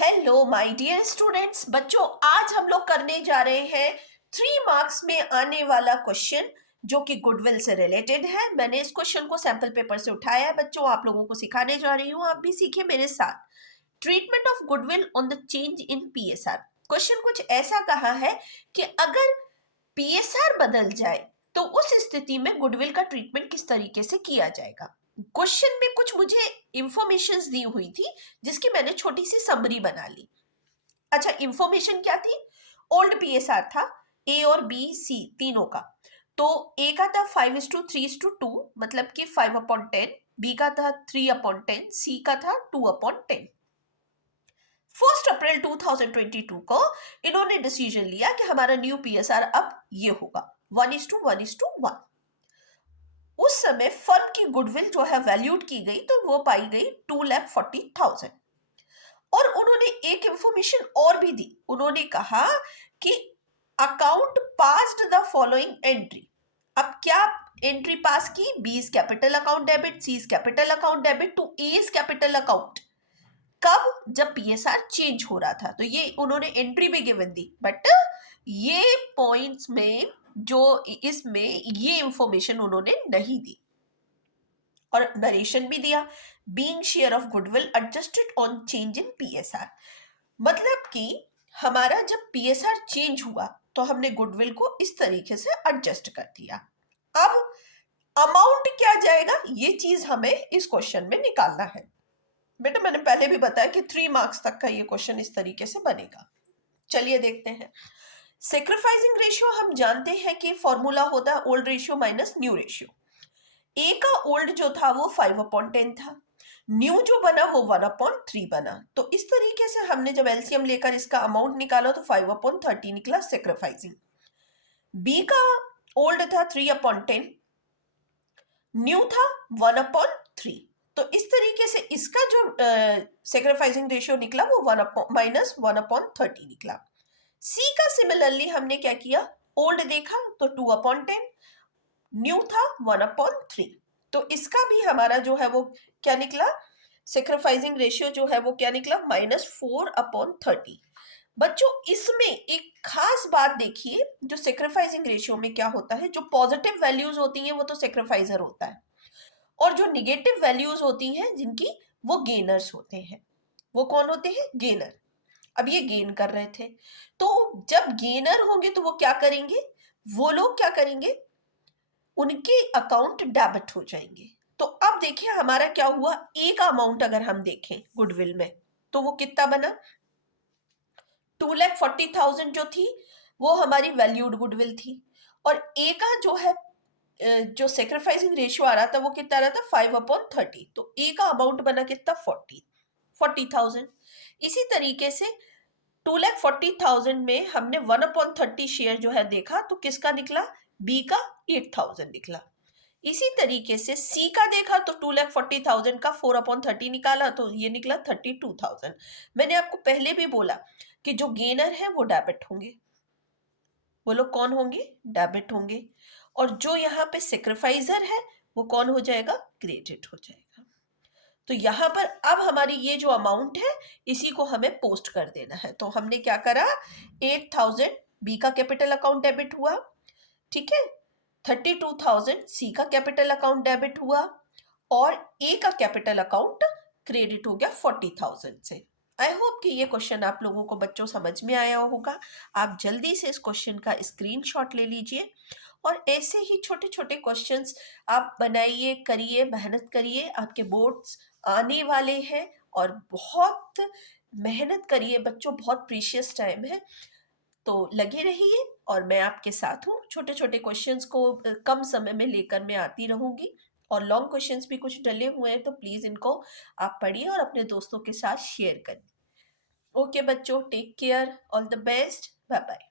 Hello my dear students. बच्चों, आज हम लोग करने जा रहे हैं 3 मार्क्स में आने वाला क्वेश्चन जो कि गुडविल से रिलेटेड है। मैंने इस क्वेश्चन को सैंपल पेपर से उठाया है। बच्चों, आप लोगों को सिखाने जा रही हूँ, आप भी सीखिए मेरे साथ। Treatment of goodwill on the change in PSR. Question कुछ ऐसा कहा है कि अगर पीएसआर बदल जाए तो उस स्थिति में गुडविल का ट्रीटमेंट किस तरीके से किया जाएगा। क्वेश्चन में कुछ मुझे इंफॉर्मेशंस दी हुई थी जिसकी मैंने छोटी सी समरी बना ली। अच्छा, इंफॉर्मेशन क्या थी? ओल्ड पीएसआर था ए और बी सी तीनों का। तो ए का था 5:3:2, मतलब कि 5/10। बी का था 3/10, सी का था 2/10। 1 अप्रैल 2022 को इन्होंने डिसीजन लिया कि हमारा न्यू पीएसआर अब ये होगा 1:1:1। उस समय फर्म की गुडविल जो है वैल्यूड की गई तो वो पाई गई 2,40,000। और उन्होंने एक इंफॉर्मेशन और भी दी। उन्होंने कहा कि account passed the following entry. अब क्या एंट्री पास की? B's capital account debit, C's capital account debit to A's capital account. कब? जब पीएसआर चेंज हो रहा था। तो ये उन्होंने एंट्री भी गिवन दी, बट ये पॉइंट्स में जो इसमें ये इंफॉर्मेशन उन्होंने नहीं दी। और नरेशन भी दिया, being share of goodwill adjusted on change in PSR. मतलब कि हमारा जब पीएसआर चेंज हुआ तो हमने गुडविल को इस तरीके से एडजस्ट कर दिया। अब अमाउंट क्या जाएगा, ये चीज हमें इस क्वेश्चन में निकालना है। बेटा, मैंने पहले भी बताया कि 3 मार्क्स तक का ये क्वेश्चन इस तरीके से बनेगा। चलिए देखते हैं। सेक्रीफाइसिंग रेशियो हम जानते हैं कि फॉर्मूला होता है old ratio minus new ratio. A का ओल्ड जो था वो 5/10 था, न्यू जो बना वो 1/3 बना। तो इस तरीके से हमने जब एलसीएम लेकर इसका अमाउंट निकाला तो 5/30 निकला सेक्रीफाइसिंग। बी का ओल्ड था 3/10, न्यू था 1/3। तो इस तरीके से इसका जो सेक्रीफाइसिंग रेशियो निकला वो -1/30 निकला। सी का सिमिलरली हमने क्या किया, ओल्ड देखा तो 2/10, न्यू था 1/3। तो इसका भी हमारा जो है वो क्या निकला, सेक्रीफाइसिंग रेशियो जो है वो क्या निकला, -4/30। बच्चों, इसमें एक खास बात देखिए, जो सेक्रीफाइसिंग रेशियो में क्या होता है, जो पॉजिटिव वैल्यूज होती हैं वो तो सेक्रीफाइजर होता है, और जो निगेटिव वैल्यूज होती हैं जिनकी, वो गेनर्स होते हैं। वो कौन होते हैं? गेनर। अब ये गेन कर रहे थे, तो जब गेनर होंगे तो वो क्या करेंगे, वो लोग क्या करेंगे, उनके अकाउंट डेबिट हो जाएंगे। तो अब देखिए हमारा क्या हुआ, ए का अमाउंट अगर हम देखें गुडविल में तो वो कितना बना, 2,40,000 जो थी वो हमारी वैल्यूड गुडविल थी। और ए का जो है जो सेक्रीफाइसिंग रेशियो आ रहा था वो कितना आ रहा था, 5/30। तो ए का अमाउंट बना कितना, 40,000। इसी तरीके से 2,40,000 में हमने 1/30 शेयर जो है देखा तो किसका निकला, बी का 8,000 निकला। इसी तरीके से सी का देखा तो 2,40,000 का 4/30 निकाला तो ये निकला 32,000। मैंने आपको पहले भी बोला कि जो गेनर है वो डेबिट होंगे। वो लोग कौन होंगे? डेबिट होंगे। और जो यहाँ पे सेक्रीफाइजर है वो कौन हो जाएगा, क्रेडिट हो जाएगा। तो यहाँ पर अब हमारी ये जो अमाउंट है इसी को हमें पोस्ट कर देना है। तो हमने क्या करा, 8,000 बी का कैपिटल अकाउंट डेबिट हुआ, ठीक है, 32,000 सी का कैपिटल अकाउंट डेबिट हुआ, और ए का कैपिटल अकाउंट क्रेडिट हो गया 40,000 से। आई होप कि ये क्वेश्चन आप लोगों को बच्चों समझ में आया होगा। आप जल्दी से इस क्वेश्चन का स्क्रीनशॉट ले लीजिए और ऐसे ही छोटे छोटे क्वेश्चंस आप बनाइए, करिए, मेहनत करिए। आपके बोर्ड्स आने वाले हैं और बहुत मेहनत करिए बच्चों, बहुत प्रीशियस टाइम है। तो लगे रहिए और मैं आपके साथ हूँ। छोटे छोटे क्वेश्चंस को कम समय में लेकर मैं आती रहूंगी, और लॉन्ग क्वेश्चंस भी कुछ डले हुए हैं तो प्लीज़ इनको आप पढ़िए और अपने दोस्तों के साथ शेयर करें। ओके बच्चों, take care, all the best, bye bye.